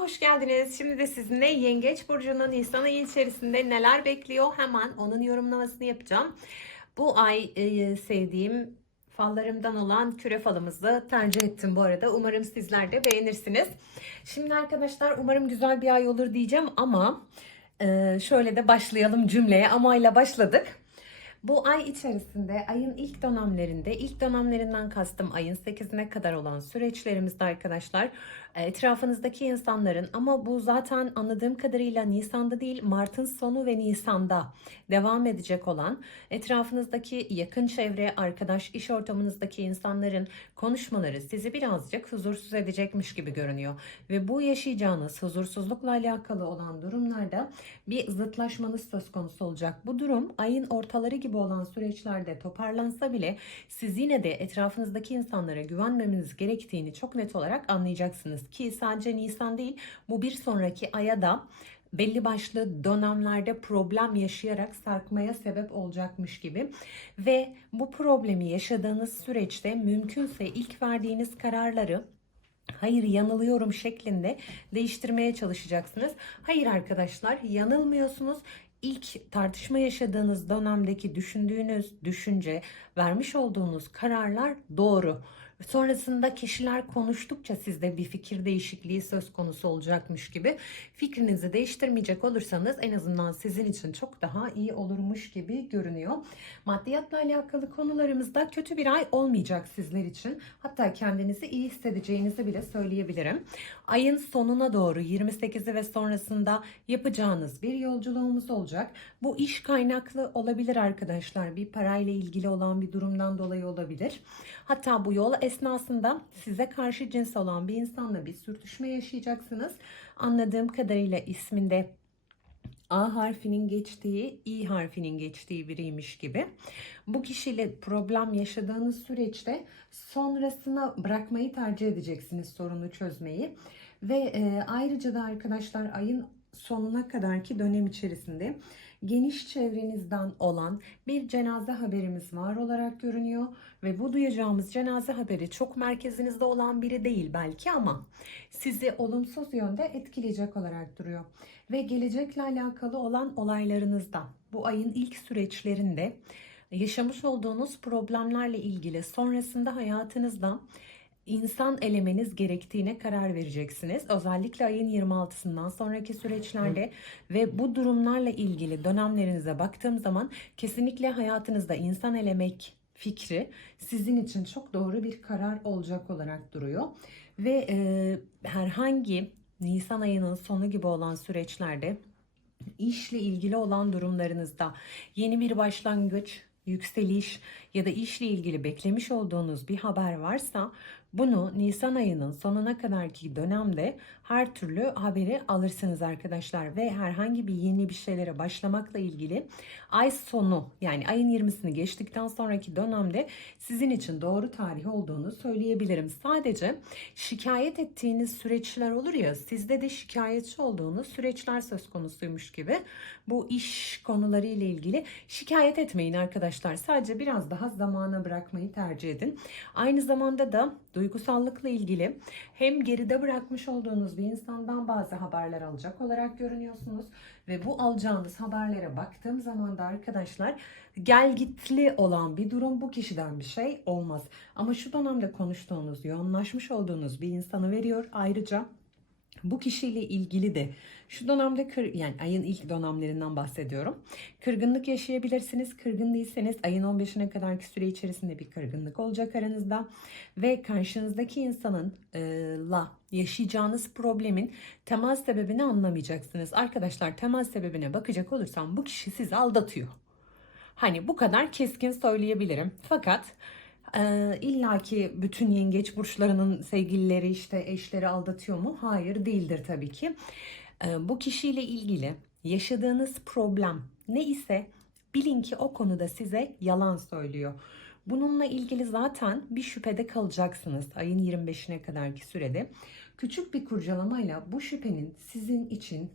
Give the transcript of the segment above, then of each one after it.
hoş geldiniz. Şimdi de sizinle Yengeç Burcu'nun Nisan ayı içerisinde neler bekliyor hemen onun yorumlamasını yapacağım. Bu ay e, sevdiğim fallarımdan olan küre falımızı tercih ettim bu arada. Umarım sizler de beğenirsiniz. Şimdi arkadaşlar umarım güzel bir ay olur diyeceğim ama e, şöyle de başlayalım cümleye. Amayla başladık. Bu ay içerisinde ayın ilk dönemlerinde, ilk dönemlerinden kastım ayın 8'ine kadar olan süreçlerimizde arkadaşlar e, etrafınızdaki insanların ama bu zaten anladığım kadarıyla Nisan'da değil Mart'ın sonu ve Nisan'da devam edecek olan etrafınızdaki yakın çevre, arkadaş, iş ortamınızdaki insanların konuşmaları sizi birazcık huzursuz edecekmiş gibi görünüyor. Ve bu yaşayacağınız huzursuzlukla alakalı olan durumlarda bir zıtlaşmanız söz konusu olacak. Bu durum ayın ortaları gibi olan süreçlerde toparlansa bile siz yine de etrafınızdaki insanlara güvenmemeniz gerektiğini çok net olarak anlayacaksınız ki sadece Nisan değil bu bir sonraki aya da belli başlı dönemlerde problem yaşayarak sarkmaya sebep olacakmış gibi ve bu problemi yaşadığınız süreçte mümkünse ilk verdiğiniz kararları hayır yanılıyorum şeklinde değiştirmeye çalışacaksınız. Hayır arkadaşlar yanılmıyorsunuz. İlk tartışma yaşadığınız dönemdeki düşündüğünüz düşünce, vermiş olduğunuz kararlar doğru. Sonrasında kişiler konuştukça sizde bir fikir değişikliği söz konusu olacakmış gibi fikrinizi değiştirmeyecek olursanız en azından sizin için çok daha iyi olurmuş gibi görünüyor. Maddiyatla alakalı konularımızda kötü bir ay olmayacak sizler için. Hatta kendinizi iyi hissedeceğinizi bile söyleyebilirim. Ayın sonuna doğru 28'i ve sonrasında yapacağınız bir yolculuğumuz olacak. Bu iş kaynaklı olabilir arkadaşlar. Bir parayla ilgili olan bir durumdan dolayı olabilir. Hatta bu yol esnasında size karşı cins olan bir insanla bir sürtüşme yaşayacaksınız. Anladığım kadarıyla isminde A harfinin geçtiği, İ harfinin geçtiği biriymiş gibi. Bu kişiyle problem yaşadığınız süreçte sonrasına bırakmayı tercih edeceksiniz sorunu çözmeyi. Ve e, ayrıca da arkadaşlar ayın sonuna kadarki dönem içerisinde geniş çevrenizden olan bir cenaze haberimiz var olarak görünüyor ve bu duyacağımız cenaze haberi çok merkezinizde olan biri değil belki ama sizi olumsuz yönde etkileyecek olarak duruyor. Ve gelecekle alakalı olan olaylarınızda bu ayın ilk süreçlerinde yaşamış olduğunuz problemlerle ilgili sonrasında hayatınızda insan elemeniz gerektiğine karar vereceksiniz. Özellikle ayın 26'sından sonraki süreçlerde ve bu durumlarla ilgili dönemlerinize baktığım zaman kesinlikle hayatınızda insan elemek fikri sizin için çok doğru bir karar olacak olarak duruyor. Ve e, herhangi Nisan ayının sonu gibi olan süreçlerde işle ilgili olan durumlarınızda yeni bir başlangıç, yükseliş ya da işle ilgili beklemiş olduğunuz bir haber varsa bunu Nisan ayının sonuna kadarki dönemde her türlü haberi alırsınız arkadaşlar ve herhangi bir yeni bir şeylere başlamakla ilgili ay sonu yani ayın 20'sini geçtikten sonraki dönemde sizin için doğru tarih olduğunu söyleyebilirim. Sadece şikayet ettiğiniz süreçler olur ya sizde de şikayetçi olduğunuz süreçler söz konusuymuş gibi bu iş konuları ile ilgili şikayet etmeyin arkadaşlar. Sadece biraz daha zamana bırakmayı tercih edin. Aynı zamanda da duygusallıkla ilgili hem geride bırakmış olduğunuz bir insandan bazı haberler alacak olarak görünüyorsunuz ve bu alacağınız haberlere baktığım zaman da arkadaşlar gel gitli olan bir durum bu kişiden bir şey olmaz. Ama şu dönemde konuştuğunuz, yoğunlaşmış olduğunuz bir insanı veriyor. Ayrıca bu kişiyle ilgili de şu dönemde kır, yani ayın ilk dönemlerinden bahsediyorum. Kırgınlık yaşayabilirsiniz. Kırgın değilseniz ayın 15'ine kadarki süre içerisinde bir kırgınlık olacak aranızda ve karşınızdaki insanın e, yaşayacağınız problemin temel sebebini anlamayacaksınız. Arkadaşlar temel sebebine bakacak olursam bu kişi sizi aldatıyor. Hani bu kadar keskin söyleyebilirim. Fakat ee, İlla ki bütün yengeç burçlarının sevgilileri işte eşleri aldatıyor mu? Hayır değildir tabii ki. Ee, bu kişiyle ilgili yaşadığınız problem ne ise bilin ki o konuda size yalan söylüyor. Bununla ilgili zaten bir şüphede kalacaksınız ayın 25'ine kadarki sürede. Küçük bir kurcalamayla bu şüphenin sizin için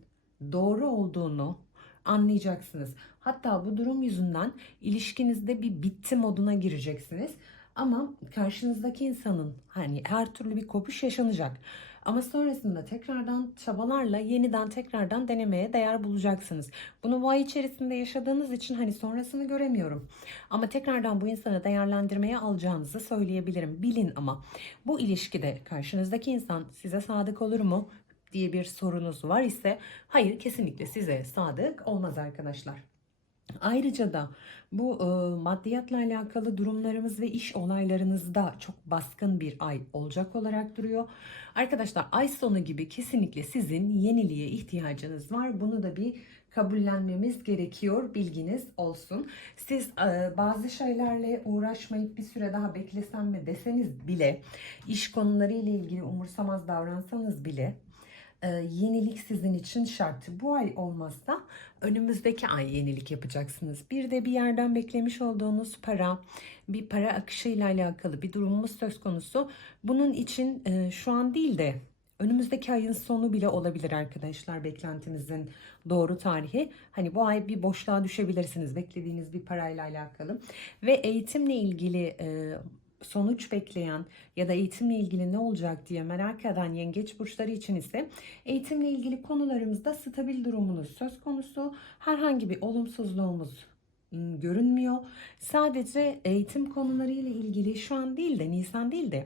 doğru olduğunu anlayacaksınız. Hatta bu durum yüzünden ilişkinizde bir bitti moduna gireceksiniz. Ama karşınızdaki insanın hani her türlü bir kopuş yaşanacak. Ama sonrasında tekrardan çabalarla yeniden tekrardan denemeye değer bulacaksınız. Bunu bu ay içerisinde yaşadığınız için hani sonrasını göremiyorum. Ama tekrardan bu insanı değerlendirmeye alacağınızı söyleyebilirim. Bilin ama bu ilişkide karşınızdaki insan size sadık olur mu diye bir sorunuz var ise hayır kesinlikle size sadık olmaz arkadaşlar. Ayrıca da bu e, maddiyatla alakalı durumlarımız ve iş olaylarınızda çok baskın bir ay olacak olarak duruyor. Arkadaşlar ay sonu gibi kesinlikle sizin yeniliğe ihtiyacınız var. Bunu da bir kabullenmemiz gerekiyor. Bilginiz olsun. Siz e, bazı şeylerle uğraşmayıp bir süre daha beklesem mi deseniz bile iş konuları ile ilgili umursamaz davransanız bile e, yenilik sizin için şart. Bu ay olmazsa önümüzdeki ay yenilik yapacaksınız. Bir de bir yerden beklemiş olduğunuz para, bir para akışıyla alakalı bir durumumuz söz konusu. Bunun için e, şu an değil de önümüzdeki ayın sonu bile olabilir arkadaşlar beklentimizin doğru tarihi. Hani bu ay bir boşluğa düşebilirsiniz beklediğiniz bir parayla alakalı. Ve eğitimle ilgili e, sonuç bekleyen ya da eğitimle ilgili ne olacak diye merak eden yengeç burçları için ise eğitimle ilgili konularımızda stabil durumunuz söz konusu. Herhangi bir olumsuzluğumuz görünmüyor. Sadece eğitim konuları ile ilgili şu an değil de Nisan değil de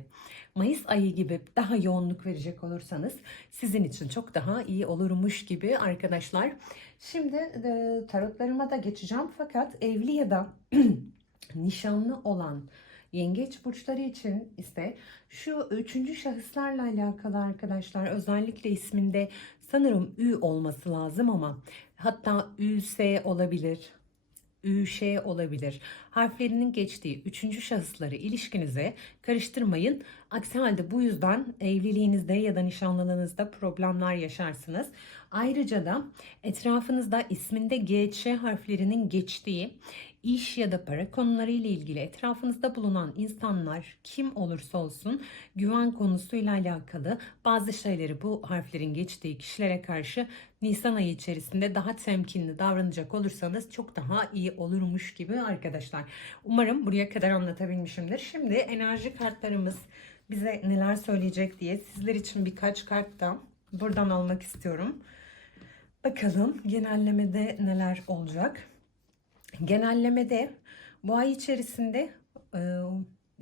Mayıs ayı gibi daha yoğunluk verecek olursanız sizin için çok daha iyi olurmuş gibi arkadaşlar. Şimdi e, tarotlarıma da geçeceğim fakat evli ya da nişanlı olan Yengeç burçları için ise şu üçüncü şahıslarla alakalı arkadaşlar özellikle isminde sanırım Ü olması lazım ama hatta ÜS olabilir. ÜŞ olabilir. Harflerinin geçtiği üçüncü şahısları ilişkinize karıştırmayın. Aksi halde bu yüzden evliliğinizde ya da nişanlılığınızda problemler yaşarsınız. Ayrıca da etrafınızda isminde GÇ harflerinin geçtiği iş ya da para konuları ile ilgili etrafınızda bulunan insanlar kim olursa olsun güven konusuyla alakalı bazı şeyleri bu harflerin geçtiği kişilere karşı Nisan ayı içerisinde daha temkinli davranacak olursanız çok daha iyi olurmuş gibi arkadaşlar. Umarım buraya kadar anlatabilmişimdir. Şimdi enerji kartlarımız bize neler söyleyecek diye sizler için birkaç kart da buradan almak istiyorum. Bakalım genellemede neler olacak. Genellemede bu ay içerisinde e,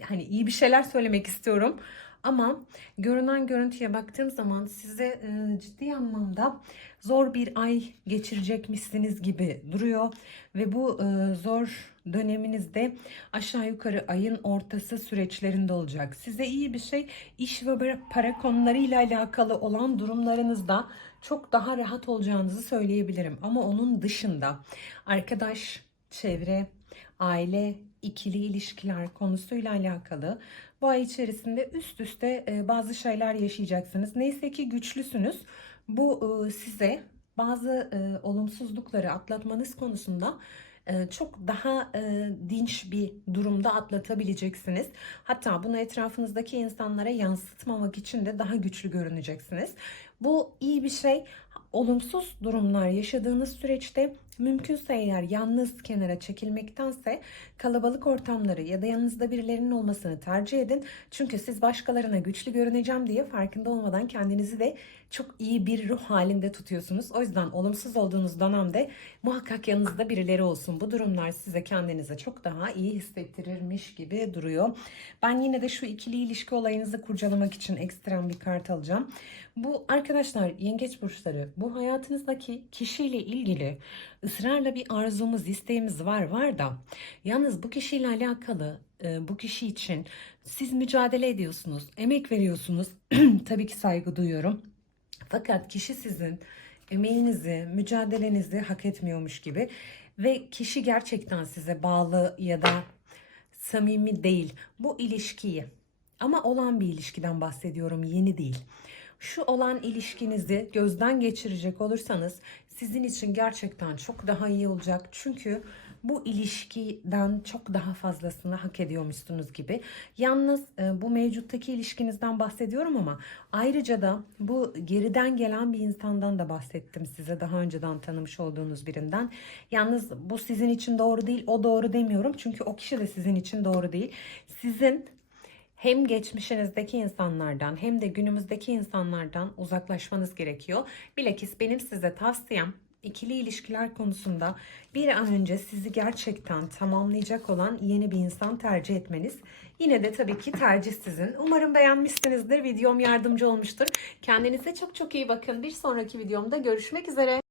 hani iyi bir şeyler söylemek istiyorum. Ama görünen görüntüye baktığım zaman size e, ciddi anlamda zor bir ay geçirecekmişsiniz gibi duruyor. Ve bu e, zor döneminizde aşağı yukarı ayın ortası süreçlerinde olacak. Size iyi bir şey iş ve para konularıyla alakalı olan durumlarınızda çok daha rahat olacağınızı söyleyebilirim. Ama onun dışında arkadaş, çevre, aile, ikili ilişkiler konusuyla alakalı bu ay içerisinde üst üste e, bazı şeyler yaşayacaksınız. Neyse ki güçlüsünüz. Bu e, size bazı e, olumsuzlukları atlatmanız konusunda çok daha dinç bir durumda atlatabileceksiniz. Hatta bunu etrafınızdaki insanlara yansıtmamak için de daha güçlü görüneceksiniz. Bu iyi bir şey. Olumsuz durumlar yaşadığınız süreçte mümkünse eğer yalnız kenara çekilmektense kalabalık ortamları ya da yanınızda birilerinin olmasını tercih edin. Çünkü siz başkalarına güçlü görüneceğim diye farkında olmadan kendinizi de çok iyi bir ruh halinde tutuyorsunuz. O yüzden olumsuz olduğunuz dönemde muhakkak yanınızda birileri olsun. Bu durumlar size kendinize çok daha iyi hissettirirmiş gibi duruyor. Ben yine de şu ikili ilişki olayınızı kurcalamak için ekstrem bir kart alacağım. Bu arkadaşlar yengeç burçları bu hayatınızdaki kişiyle ilgili ısrarla bir arzumuz, isteğimiz var var da yalnız bu kişiyle alakalı e, bu kişi için siz mücadele ediyorsunuz, emek veriyorsunuz. Tabii ki saygı duyuyorum. Fakat kişi sizin emeğinizi, mücadelenizi hak etmiyormuş gibi ve kişi gerçekten size bağlı ya da samimi değil. Bu ilişkiyi ama olan bir ilişkiden bahsediyorum, yeni değil. Şu olan ilişkinizi gözden geçirecek olursanız sizin için gerçekten çok daha iyi olacak. Çünkü bu ilişkiden çok daha fazlasını hak ediyormuşsunuz gibi. Yalnız e, bu mevcuttaki ilişkinizden bahsediyorum ama ayrıca da bu geriden gelen bir insandan da bahsettim size daha önceden tanımış olduğunuz birinden. Yalnız bu sizin için doğru değil, o doğru demiyorum. Çünkü o kişi de sizin için doğru değil. Sizin hem geçmişinizdeki insanlardan hem de günümüzdeki insanlardan uzaklaşmanız gerekiyor. Bilakis benim size tavsiyem ikili ilişkiler konusunda bir an önce sizi gerçekten tamamlayacak olan yeni bir insan tercih etmeniz. Yine de tabii ki tercih sizin. Umarım beğenmişsinizdir. Videom yardımcı olmuştur. Kendinize çok çok iyi bakın. Bir sonraki videomda görüşmek üzere.